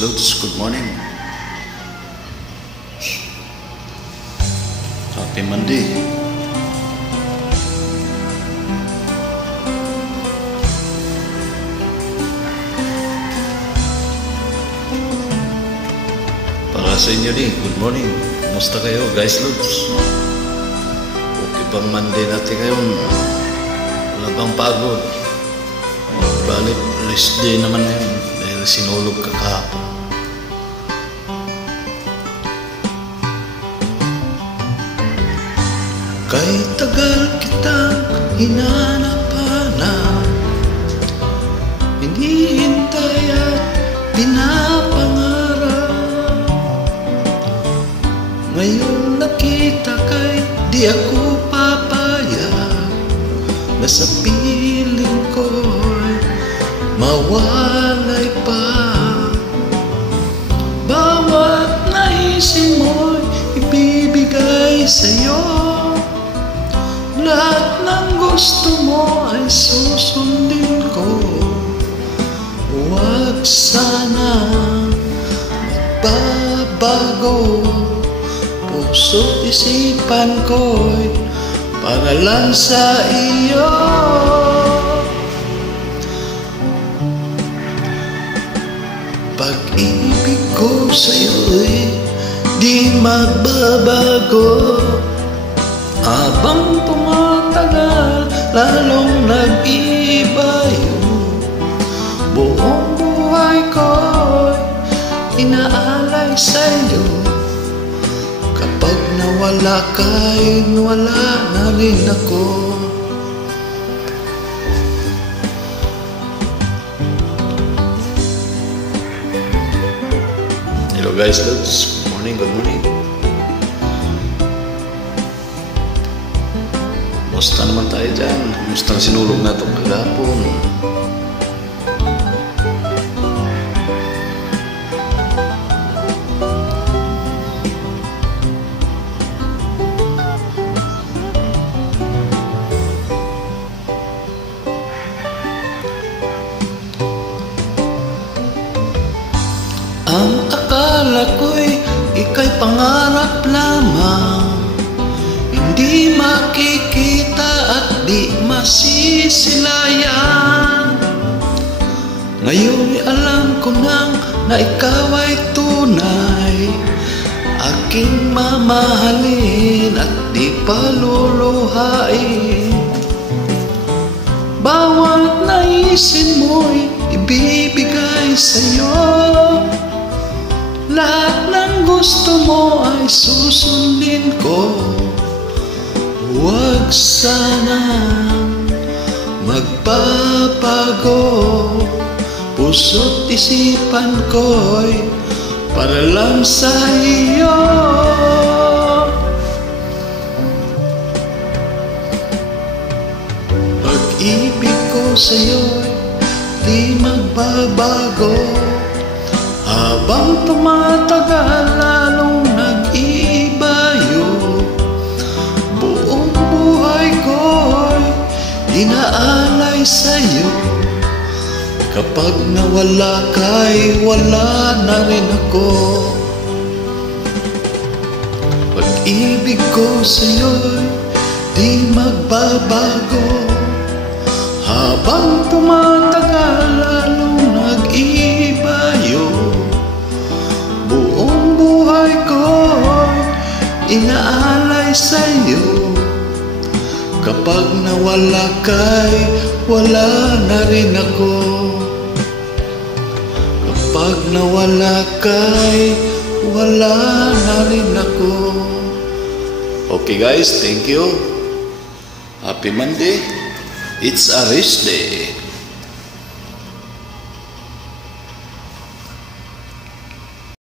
Lods, good morning. Happy Monday. Para sa inyo din, good morning. Kumusta kayo guys, Lods? Okay bang Monday natin ngayon? Wala bang pagod? Balik, rest day naman ngayon dahil sinulog ka kahapon. Kay tagal kitang hinanap-hanap, hinihintay at pinapangarap. Ngayon nakita kay di ako papayag na sa piling ko'y mawalay pa. Bawat naisin mo'y ibibigay sa'yo. Lahat ng gusto mo ay susundin ko. Huwag sana magbabago. Puso't isipan ko'y para lang sa iyo. Pag-ibig ko sa'yo'y di magbabago. Habang tumatagal, lalong nag-iiba yun. Buong buhay ko'y inaalay sa'yo. Kapag nawala ka'y wala na rin ako. Hello guys, Lods. Good morning, good morning. Kumusta naman tayo dyan? Kumusta ang sinulog na itong kagapon? Ang akala ko'y ika'y pangarap lamang, hindi makikita at di masisilayan. Ngayon'y alam ko nang na ikaw ay tunay, aking mamahalin at di paluluhain. Bawat naisin mo'y ibibigay sa'yo. Lahat ng gusto mo ay susundin ko. Huwag sanang magbabago. Puso't isipan ko'y para lang sa iyo. Pag-ibig ko sa'yo'y di magbabago. Habang tumatagal, lalong nag-iiba yun. Buong buhay ko'y inaalay sa'yo. Kapag nawala ka'y wala na rin ako. Pag-ibig ko sa'yo'y di magbabago. Habang tumatagal, lalong nag-iiba yun. Buong buhay ko'y inaalay sa'yo. Kapag nawala ka'y wala na rin ako. Kapag nawala ka'y wala na rin ako. Okay guys, thank you. Happy Monday. It's a rest day.